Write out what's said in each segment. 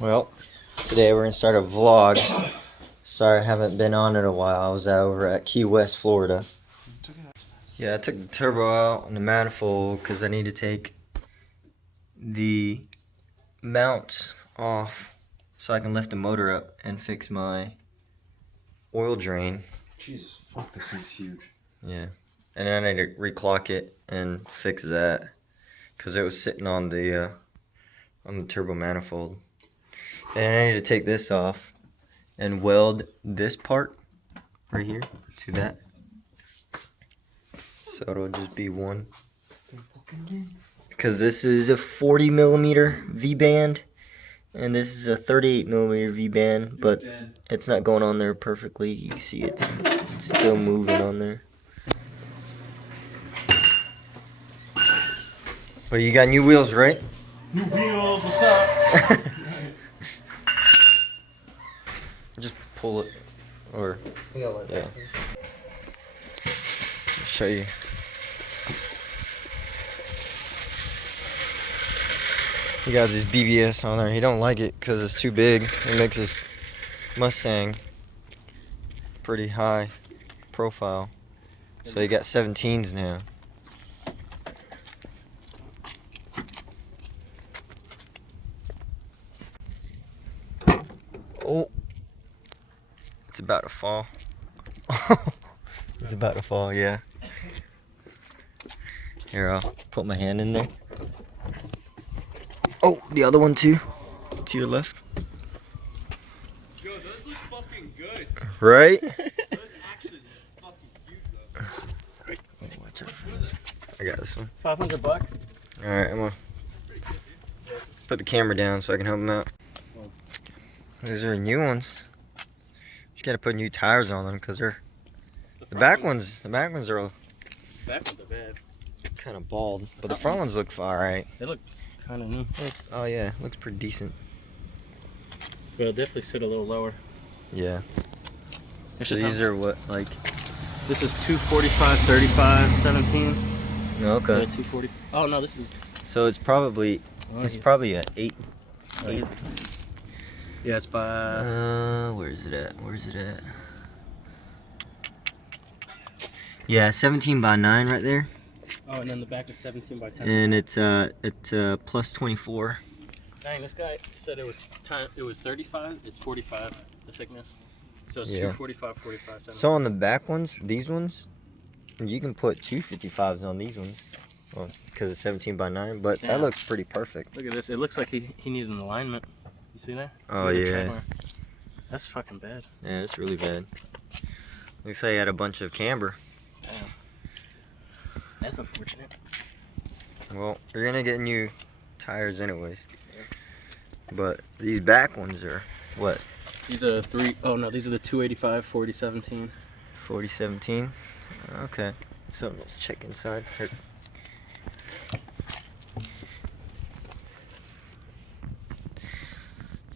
Well, today we're gonna start a vlog. Sorry I haven't been on in a while. I was over at Key West, Florida. Yeah, I took the turbo out on the manifold because I need to take the mounts off so I can lift the motor up and fix my oil drain. Jesus, fuck, this thing's huge. Yeah, and then I need to reclock it and fix that because it was sitting on the turbo manifold. And I need to take this off and weld this part right here to that. So it'll just be one. Because this is a 40 millimeter V-band and this is a 38 millimeter V-band, but it's not going on there perfectly. You can see it's still moving on there. But you got new wheels, right? New wheels, what's up? Just pull it, or yeah. I'll show you. He got this BBS on there. He don't like it because it's too big. It makes his Mustang pretty high profile. So he got 17s now. Oh, it's about to fall. It's about to fall, yeah. Here, I'll put my hand in there. Oh, the other one too. To your left. Yo, those look fucking good. Right? Those actually fucking cute though. Oh, watch out for this. I got this one. $500. Alright, I'm gonna put the camera down so I can help him out. These are new ones. You gotta put new tires on them because they're the back ones are Back ones are bad. kind of bald, but the front ones look alright. They look kind of new. Oh yeah, looks pretty decent. But it'll definitely sit a little lower. Yeah. So these are what, like? This is 245, 35, 17. Okay. Yeah, 240. Oh no, this is. So it's probably probably a 8. Yeah, it's by. Where is it at? Where is it at? Yeah, 17 by 9 right there. Oh, and then the back is 17 by 10. And it's plus 24. Dang, this guy said it was 35. It's 45 the thickness. So it's Yeah. 245, 45, 17. So on the back ones, these ones, you can put 255s on these ones. Well, because it's 17 by 9, but Yeah. that looks pretty perfect. Look at this. It looks like he needed an alignment. You see that? Oh yeah. That's fucking bad. Yeah, it's really bad. Looks like he had a bunch of camber. Damn. That's unfortunate. Well, you're gonna get new tires anyways. But these back ones are what? These are these are the 285 4017. 4017. Okay. So let's check inside. Here.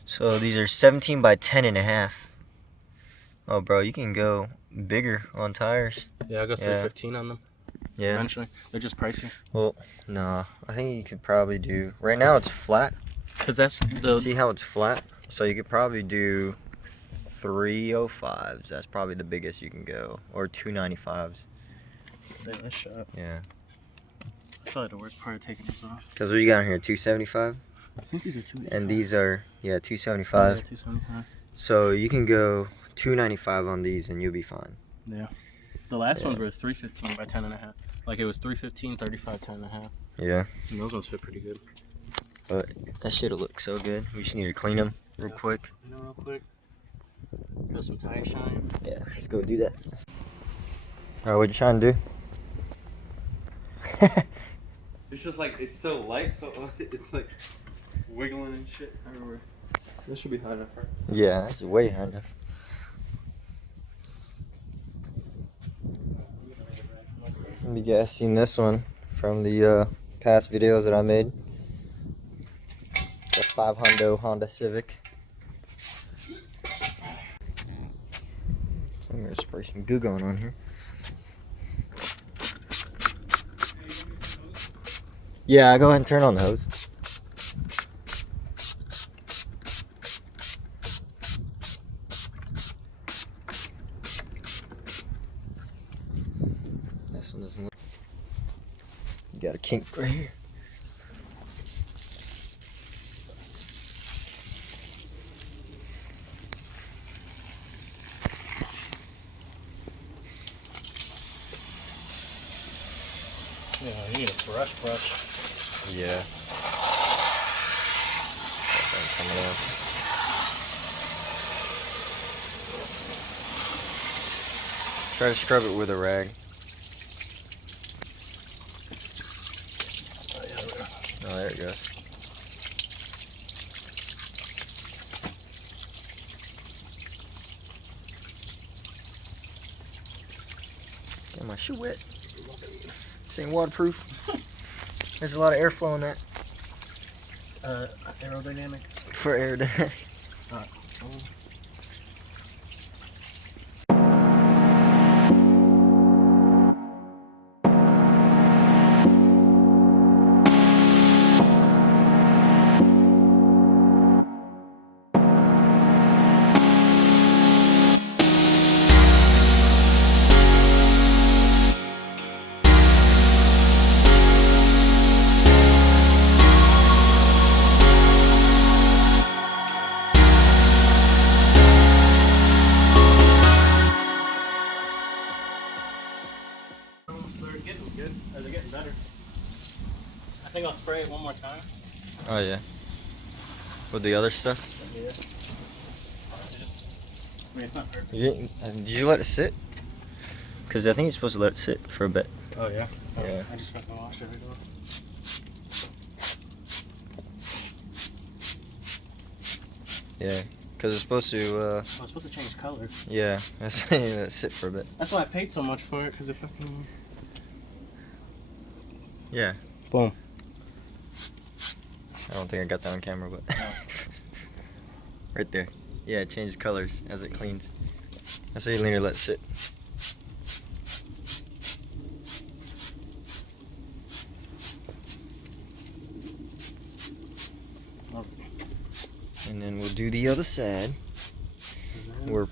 So these are 17 by 10 and a half. Oh bro, you can go bigger on tires. Yeah, I'll go 315 on them. Yeah. Eventually. They're just pricey. Well, no. I think you could probably do, right now it's flat. Cause that's the. See how it's flat? So you could probably do 305s. That's probably the biggest you can go. Or 295s. Nice shot. Yeah. That's probably the worst part of taking these off. Because what you got in here? 275? I think these are 285. And these are, yeah, 275. Yeah, 275. So you can go 295 on these and you'll be fine. Yeah. The last ones were 315 by 10 and a half. Like it was 315, 35, 10 and a half. Yeah. And those ones fit pretty good. But that shit'll look so good. We just need to clean them real quick. You know, real quick. Got some tire shine. Yeah, let's go do that. Alright, what you trying to do? It's just like, it's so light, so it's like wiggling and shit everywhere. This should be high enough, right? Yeah, that's way high enough. You guys seen this one from the past videos that I made. The 500 Honda Civic. So I'm gonna spray some goo going on here. Yeah, go ahead and turn on the hose. got a kink right here. Yeah, you need a brush. Yeah. That's coming out. Try to scrub it with a rag. Oh, there it goes. Got my shoe wet. This ain't waterproof. There's a lot of airflow in that. Aerodynamic. For aerodynamic. They're getting good. They're getting better. I think I'll spray it one more time. Oh yeah. With the other stuff? Yeah. I mean, it's not perfect. Did you let it sit? Because I think you're supposed to let it sit for a bit. Oh yeah? Yeah. I just fucking washed everything. Yeah. Because it's supposed to, it's supposed to change color. yeah. That's let it sit for a bit. That's why I paid so much for it, because it fucking... Yeah. Boom. I don't think I got that on camera, but... right there. Yeah, it changes colors as it cleans. That's why you need to let it sit. And then we'll do the other side, where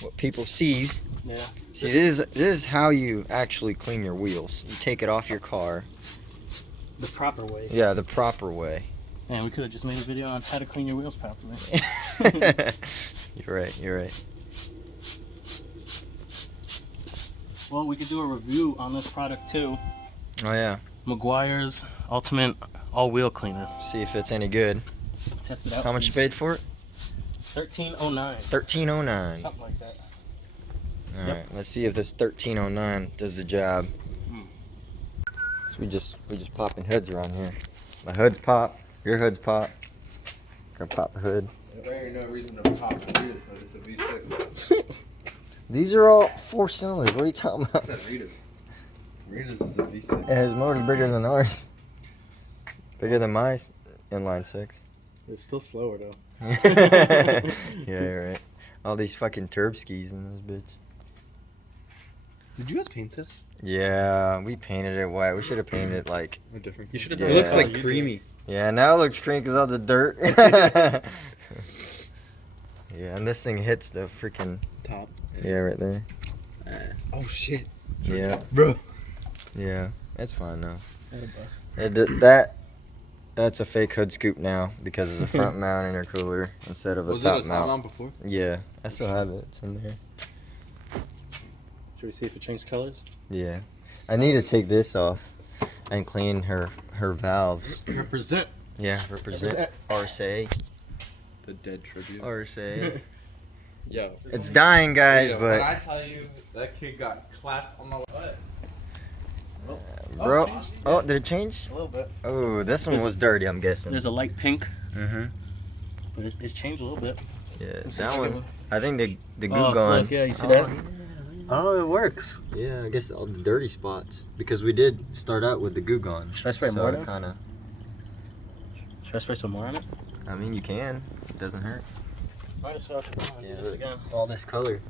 what people sees. Yeah. See, this is how you actually clean your wheels. You take it off your car. The proper way. Yeah, the proper way. Man, we could have just made a video on how to clean your wheels properly. You're right, you're right. Well, we could do a review on this product too. Oh yeah. Meguiar's Ultimate All-Wheel Cleaner. See if it's any good. Test it out. How much you paid for it? $13.09. $13.09. Something like that. All Yep. right, let's see if this $13.09 does the job. So we just popping hoods around here. My hood's pop. Your hood's pop. Gonna pop the hood. There ain't no reason to pop the Rita's, but it's a V6. These are all 4 cylinders. What are you talking about? I said Rita's. Rita's is a V6. And his motor's bigger than ours. Bigger than my inline 6. It's still slower though. Yeah, you're right. All these fucking turb skis in this bitch. Did you guys paint this? Yeah, we painted it white. We should have painted it like... Different. You should have have done It looks that. like creamy. Yeah, now it looks cream because of the dirt. Yeah, and this thing hits the freaking... Top. Yeah, right there. Oh shit. Yeah. Bro. Yeah, it's fine now. Had That's a fake hood scoop now because it's a front mount intercooler instead of a Was top it a mount. top mount before? Yeah, I still have it. It's in there. Should we see if it changed colors? Yeah, I need to take this off and clean her valves. Represent. Yeah, represent RSA. The dead tribute. RSA. Yo. It's dying, guys, Yo, when but I tell you that kid got clapped on the butt. bro. Oh, did it change? A little bit. Oh, this one was dirty. I'm guessing. There's a light pink, Mhm. but it's changed a little bit. Yeah, Let's that see. one. I think the goo Oh, gone. look, yeah, you see that? Oh, it works. Yeah, I guess all the dirty spots because we did start out with the goo gone. Should I spray more now? Kind of. Should I spray some more on it? I mean, you can. It doesn't hurt. Might as well. Do Yeah, this look. again. All this color.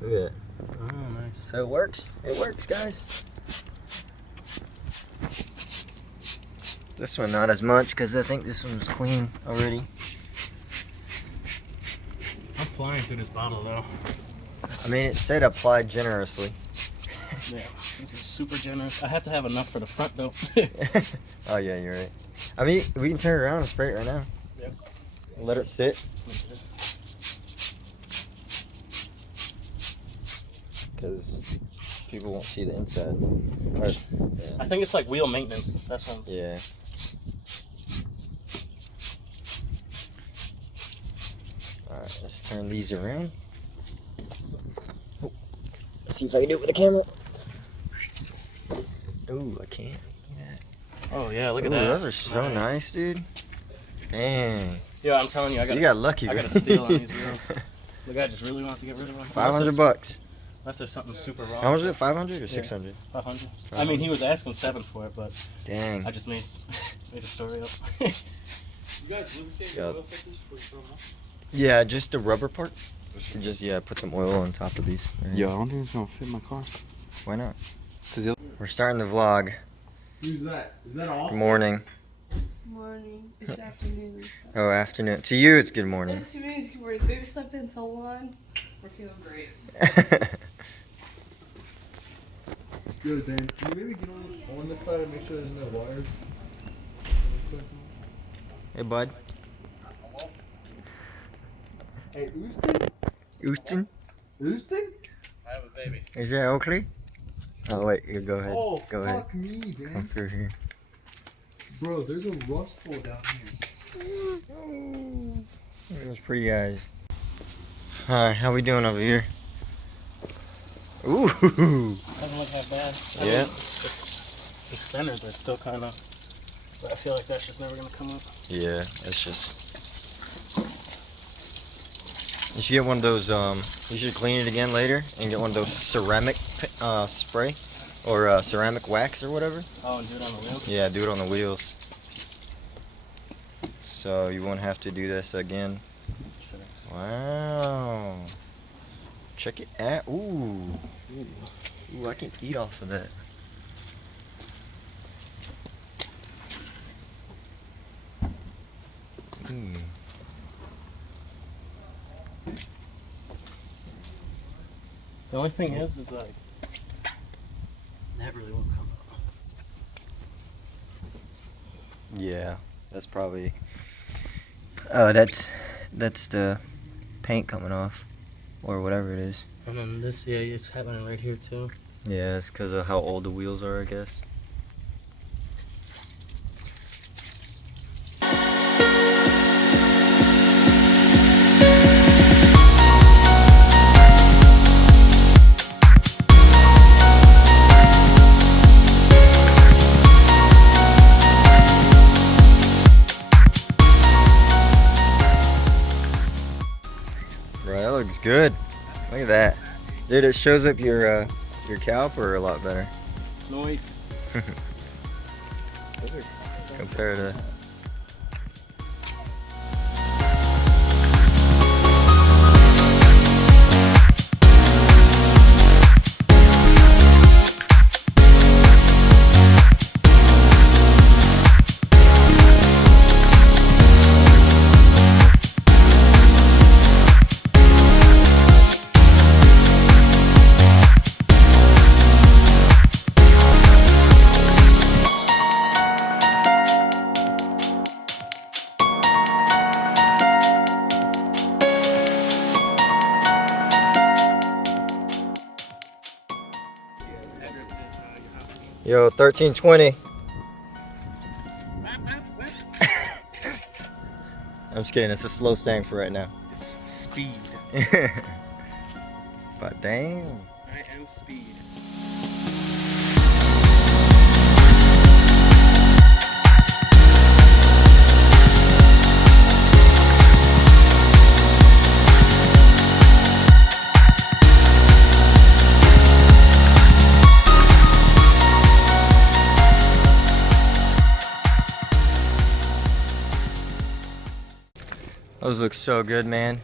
Look at it. Oh, nice. So it works. It works, guys. This one not as much because I think this one was clean already. I'm flying through this bottle though. I mean, it said applied generously. Yeah, this is super generous. I have to have enough for the front though. Oh yeah, you're right. I mean, we can turn it around and spray it right now. Yep. Let it sit. Because people won't see the inside. Or, yeah. I think it's like wheel maintenance. That's one. Yeah. Alright, let's turn these around. Oh, let's see if I can do it with the camera. Ooh, I can't. Oh yeah, look at Ooh, that. those are so nice, dude. Dang. Yeah, I'm telling you, You got lucky. I got a steal on these wheels. The guy just really wants to get rid of them. $500. Unless there's something super wrong. How much is it? 500 or 600? 500. I mean, he was asking 7 for it, but Dang. I just made a story up. You guys lubricate Yep. oil filters before you throw them out? Yeah, just the rubber part. Just put some oil on top of these. Yo, I don't think it's gonna fit my car. Why not? Cause We're starting the vlog. who's that? Is that all? Good morning. Morning. It's afternoon. Oh, afternoon. To you, it's good morning. It's 2 minutes before the baby slept until 1. We're feeling great. Yo, Dan, can you maybe get on this side and make sure there's no wires? Hey, bud. Hey, Houston? Houston? Houston? I have a baby. Is that Oakley? Oh, wait. Here, go ahead. Oh, Go ahead. fuck me, Come Dan. through here. Bro, there's a rust hole down here. Those pretty guys. Hi, how we doing over here? Ooh. Doesn't look that bad. I Yeah. mean, the centers are still kind of. But I feel like that's just never gonna come up. Yeah, it's just. You should get one of those. You should clean it again later and get one of those ceramic spray or ceramic wax or whatever. Oh, and do it on the wheel. Yeah, do it on the wheels. So you won't have to do this again. Sure. Wow. Check it out. Ooh. Ooh, I can eat off of that. Ooh. The only thing is like that really won't come up. Yeah, that's probably. Oh, that's the paint coming off, or whatever it is. And then this, yeah, it's happening right here too. Yeah, it's because of how old the wheels are, I guess. Bro, that looks good. Look at that. Dude, it shows up your caliper a lot better. Noise. Compared to. Yo, 1320. I'm just kidding. It's a slow Mustang for right now. It's speed. But damn. I am speed. Those look so good, man.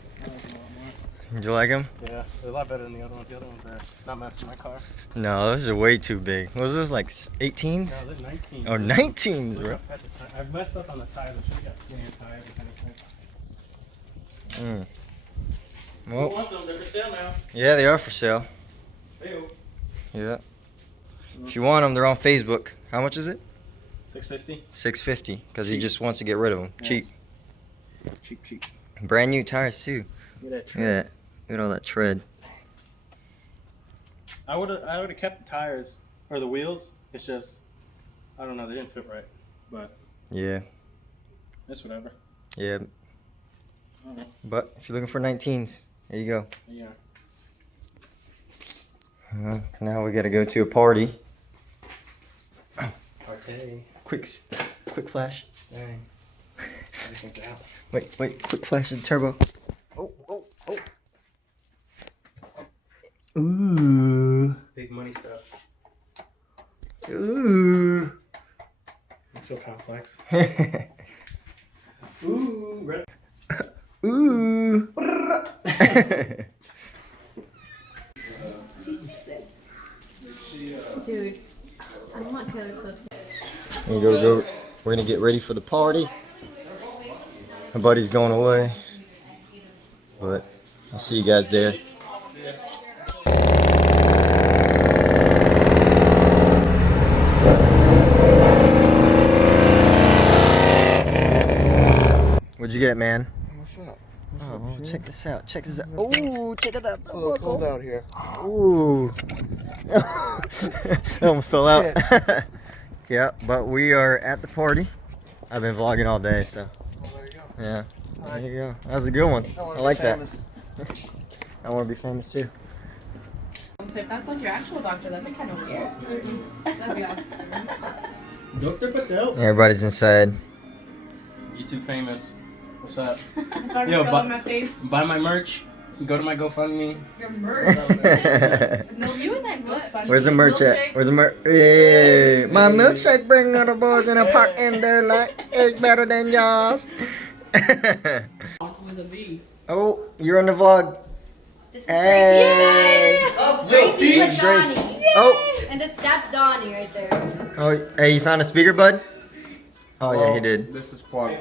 Did you like them? Yeah, they're a lot better than the other ones. The other ones are not meant for my car. No, those are way too big. What was this, like 18? No, they're 19. Oh, 19s, Look bro. up at the tire. I've messed up on the tires. I should have got skinnier tires and everything. Well, Who wants them? They're for sale now. yeah, they are for sale. Hey, Yeah. If you want them, they're on Facebook. How much is it? $650. $650. Because he just wants to get rid of them. Yeah. Cheap. Cheap. Brand new tires too. Look at that Look tread. at that. Look at all that tread. I would have kept the tires or the wheels. It's just I don't know, they didn't fit right. But Yeah. it's whatever. Yeah. I don't know. But if you're looking for 19s, there you go. Yeah. Now we gotta go to a party. Party. Quick flash. Dang. Everything's out. Wait, quick flash of the turbo. Oh. Ooh. Big money stuff. Ooh. It's so complex. Ooh. Red. Ooh. Dude, I want Taylor Swift. We go. We're gonna get ready for the party. My buddy's going away, but I'll see you guys there. What'd you get, man? What's up? Oh, well, check this out. Oh, check it out. Cold out here. Ooh. It almost fell out. Yeah, but we are at the party. I've been vlogging all day, so. Oh, there you go. Yeah. There you go. That was a good one. I like that. I want to be famous too. So if that's like your actual doctor, that'd be kind of weird. That'd be awesome. Dr. Patel. Everybody's inside. YouTube famous. What's up? Got Yo, a but- in my face. Buy my merch. Go to my GoFundMe. Your merch. No, you and that GoFundMe. Where's the merch at? Milkshake. Where's the merch? Hey, my milkshake bring other boys in a park in there like it's better than yours. With a V. Oh, you're on the vlog. This is Hey. Gracie's with Donnie. Oh, And that's Donnie right there. oh, hey, you found a speaker, bud? Oh yeah, he did. This is part.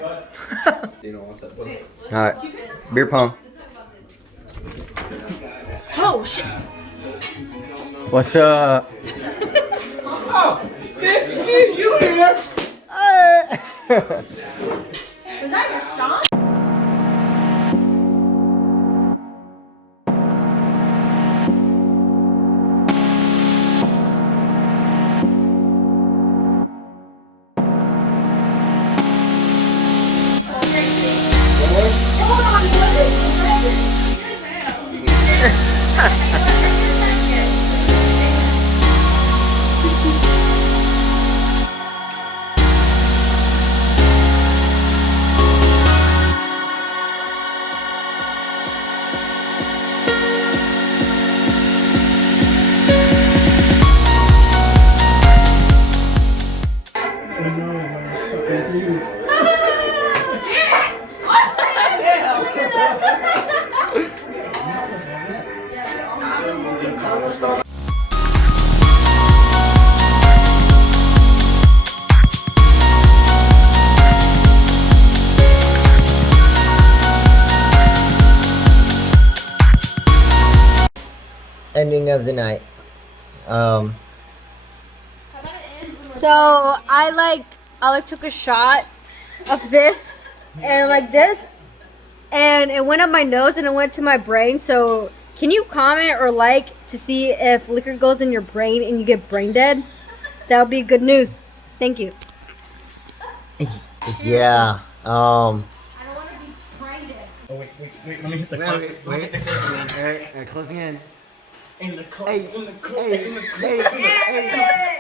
You know what's up? All right, beer pong. Oh shit! What's up? Fancy seeing you here. Was that your song? Ending of the night. So I took a shot of this and like this, and it went up my nose and it went to my brain. So can you comment or like to see if liquor goes in your brain and you get brain dead? That would be good news. Thank you. Yeah. I don't want to be brain dead. Oh, wait. Let me hit the Alright, closing in. In the club. Hey, hey, hey, hey.